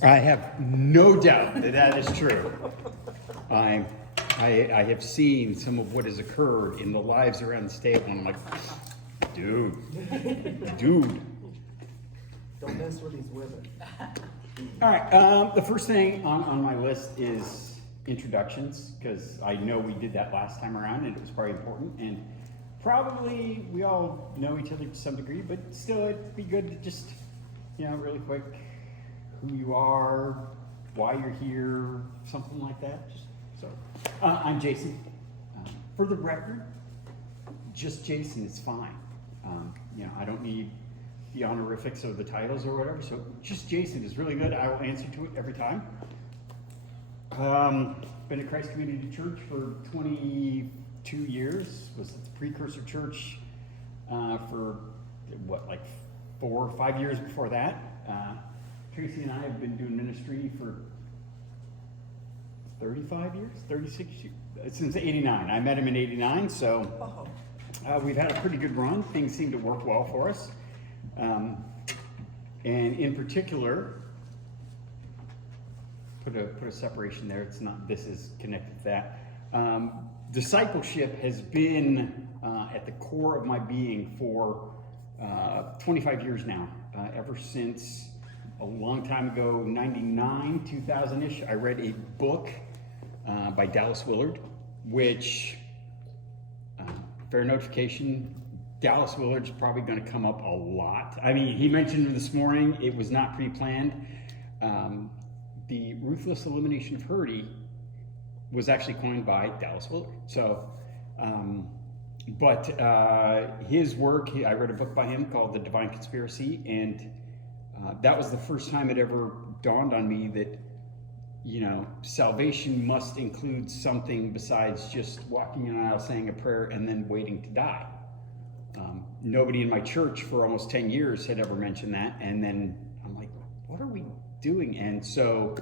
I have no doubt that that is true. I have seen some of what has occurred in the lives around the state, and I'm like, dude. Don't mess with these women. All right, the first thing on my list is introductions, because I know we did that last time around, and it was probably important, and probably we all know each other to some degree, but still it'd be good to just, really quick, who you are, why you're here, something like that. I'm Jason. For the record, just Jason is fine. I don't need the honorifics or the titles or whatever, so just Jason is really good. I will answer to it every time. Been at Christ Community Church for 22 years, was at the precursor church for, 4 or 5 years before that. Tracy and I have been doing ministry for 35 years, 36 years, since 89. I met him in 89, so we've had a pretty good run. Things seem to work well for us. And in particular, put a separation there. It's not, this is connected to that. Discipleship has been at the core of my being for 25 years now, ever since a long time ago, 99, 2000-ish, I read a book by Dallas Willard, which, fair notification, Dallas Willard's probably going to come up a lot. I mean, he mentioned this morning, it was not pre-planned. The ruthless elimination of hurry was actually coined by Dallas Willard. So, his work, I read a book by him called The Divine Conspiracy, and that was the first time it ever dawned on me that, salvation must include something besides just walking in an aisle saying a prayer and then waiting to die. Nobody in my church for almost 10 years had ever mentioned that, and then I'm like, what are we doing? And so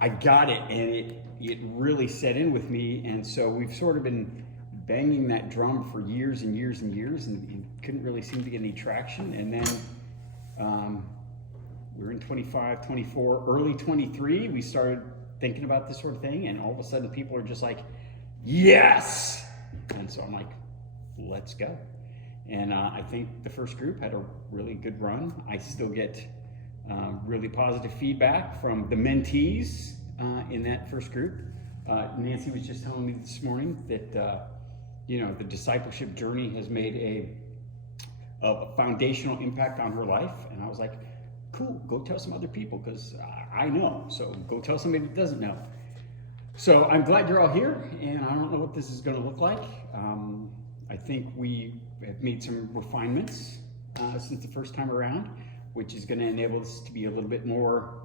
I got it, and it really set in with me, and so we've sort of been banging that drum for years and years and years, and couldn't really seem to get any traction. And then we're in 25, 24, early 23, we started thinking about this sort of thing, and all of a sudden people are just like, yes! And so I'm like, let's go. And I think the first group had a really good run. I still get really positive feedback from the mentees in that first group. Nancy was just telling me this morning that the discipleship journey has made a foundational impact on her life, and I was like, cool, go tell some other people, because I know, so go tell somebody that doesn't know. So I'm glad you're all here, and I don't know what this is going to look like. I think we have made some refinements since the first time around, which is going to enable us to be a little bit more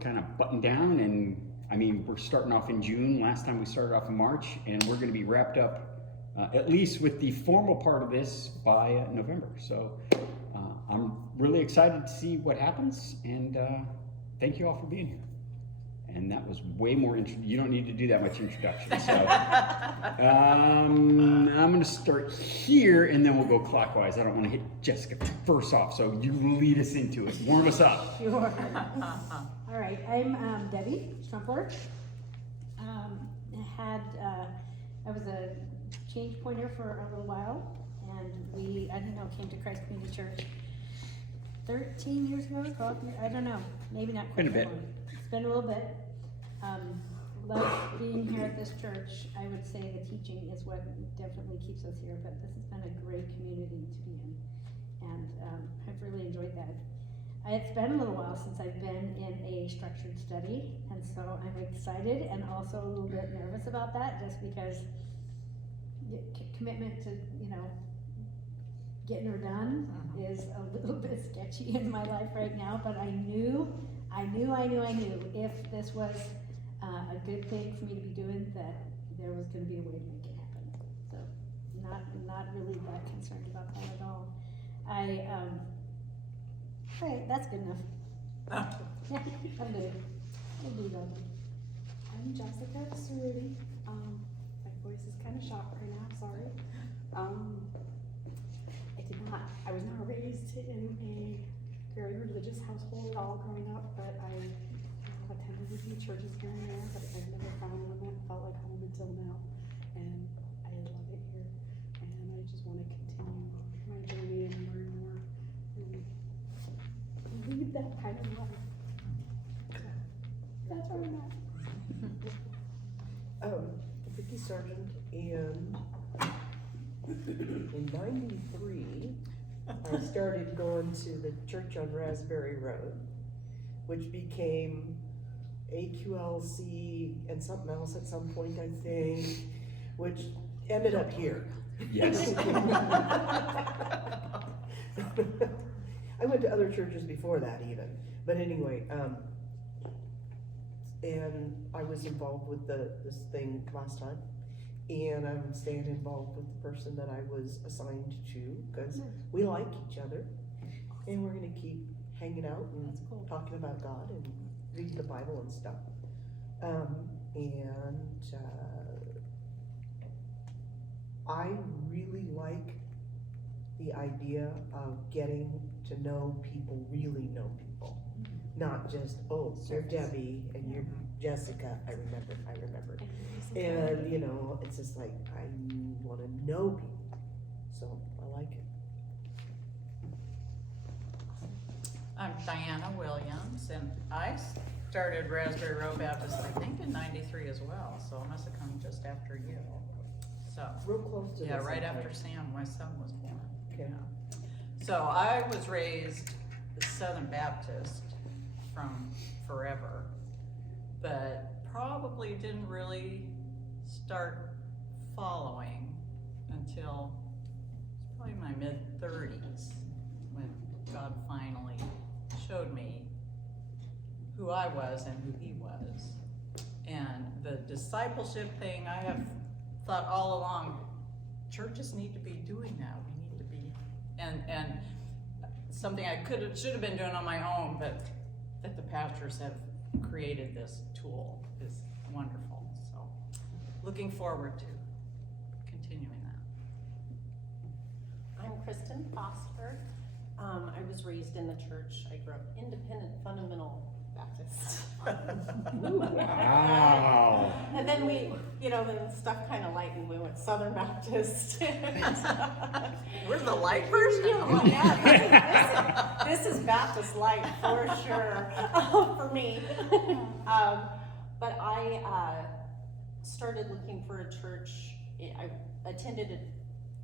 kind of buttoned down. And I mean, we're starting off in June. Last time we started off in March, and we're going to be wrapped up at least with the formal part of this by November. So I'm really excited to see what happens, and thank you all for being here. And that was way more you don't need to do that much introduction. So I'm going to start here, and then we'll go clockwise. I don't want to hit Jessica first off, so you lead us into it. Warm us up. Sure. All right, I'm Debbie Strumpler. I was a change pointer for a little while, and came to Christ Community Church 13 years ago, 12 years, I don't know, maybe not quite. Been a bit. It's been a little bit. Love being here at this church. I would say the teaching is what definitely keeps us here, but this has been a great community to be in, and I've really enjoyed that. It's been a little while since I've been in a structured study, and so I'm excited and also a little bit nervous about that, just because commitment to, getting her done is a little bit sketchy in my life right now, but I knew if this was a good thing for me to be doing, that there was going to be a way to make it happen. So not really that concerned about that at all. Okay, that's good enough. Yeah, I'm good. We'll do that. I'm Jessica Cerruti. My voice is kind of shot right now, sorry. I was not raised in a very religious household all growing up, but I attended a few churches here and there, but I've never found one that felt like home until now. And I love it here. And I just want to continue my journey and learn more and lead that kind of life. So that's where I'm at. Vicki Sargent, and in '93, I started going to the church on Raspberry Road, which became AQLC and something else at some point, I think, which ended up here. Yes. I went to other churches before that even, but anyway, and I was involved with this thing last time, and I'm staying involved with the person that I was assigned to, because we like each other, and we're gonna keep hanging out and That's cool. talking about God and reading the Bible and stuff. I really like the idea of getting to know people, really know people. Not just, oh, you're Debbie and you're Jessica, I remember. And, you know, it's just like, I wanna know people, so I like it. I'm Diana Williams, and I started Raspberry Road Baptist, I think, in '93 as well, so it must have come just after you. So, Real close to this. yeah, right I think. after Sam, my son, was born. Okay. Yeah. So I was raised Southern Baptist from forever, but probably didn't really start following until probably my mid-30s, when God finally showed me who I was and who he was. And the discipleship thing, I have thought all along, churches need to be doing that. We need to be, and something I should have been doing on my own, but that the pastors have created this tool is wonderful. So looking forward to continuing that. I'm Kristen Foster. I was raised in the church. I grew up independent fundamental Baptist. Wow. And then we, then stuff kind of lightened. We went Southern Baptist. We're the light version. Yeah, this is Baptist light for sure for me. But I started looking for a church. I attended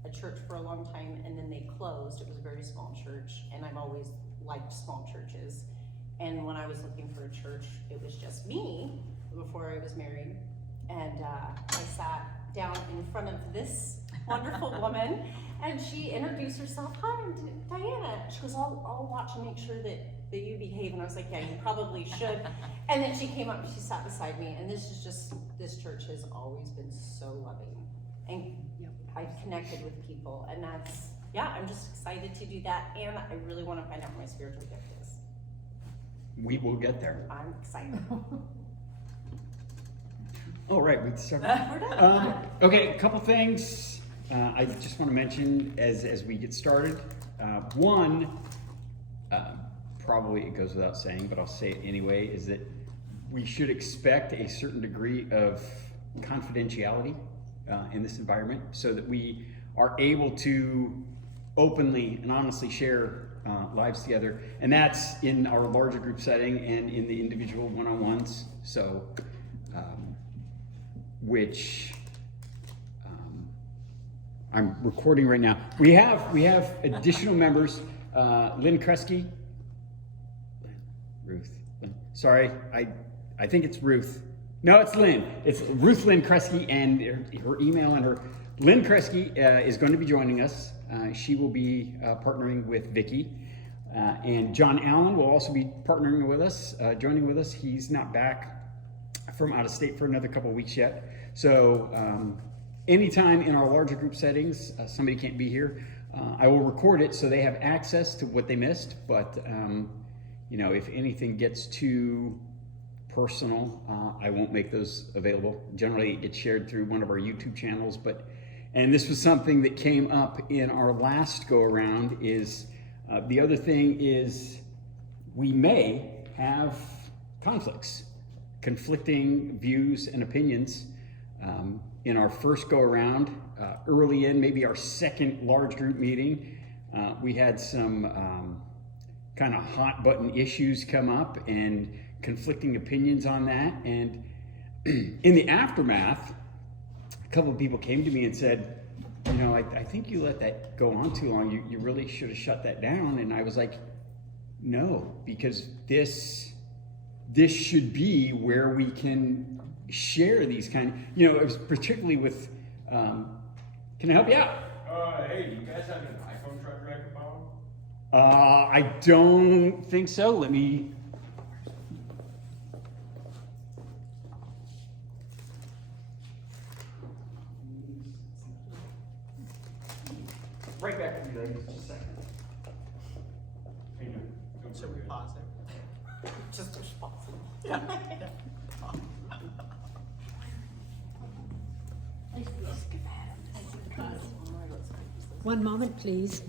a church for a long time, and then they closed. It was a very small church, and I've always liked small churches. And when I was looking for a church, it was just me before I was married. And I sat down in front of this wonderful woman, and she introduced herself. Hi, I'm Diana. She goes, I'll watch and make sure that you behave. And I was like, yeah, you probably should. And then she came up and she sat beside me. And this church has always been so loving. And I've connected with people. And I'm just excited to do that. And I really want to find out what my spiritual gift is. We will get there. I'm excited. All right, we start. We're done. Okay, a couple things I just want to mention as we get started. One, probably it goes without saying, but I'll say it anyway, is that we should expect a certain degree of confidentiality in this environment so that we are able to openly and honestly share lives together. And that's in our larger group setting and in the individual one-on-ones. So, I'm recording right now. We have additional members. Lynn Kresge, Ruth. Sorry, I think it's Ruth. No, it's Lynn. It's Ruth Lynn Kresge, and her email and her. Lynn Kresge is going to be joining us. She will be partnering with Vicki. And John Allen will also be partnering with us, joining with us. He's not back from out of state for another couple of weeks yet. So anytime in our larger group settings, somebody can't be here, I will record it so they have access to what they missed. But, if anything gets too personal, I won't make those available. Generally, it's shared through one of our YouTube channels. And this was something that came up in our last go around is, the other thing is we may have conflicts, conflicting views and opinions. In our first go around, early in maybe our second large group meeting, we had some kind of hot button issues come up and conflicting opinions on that. And in the aftermath, a couple of people came to me and said, you know, I think you let that go on too long. You really should have shut that down. And I was like, no, because this should be where we can share these you know, it was particularly with, can I help you out? Hey, do you guys have an iPhone truck I can borrow? I don't think so. Let me. Right back to you, ladies. Just a second. Hey, no, don't Should we forget. pause it? Just responsible. One moment, please.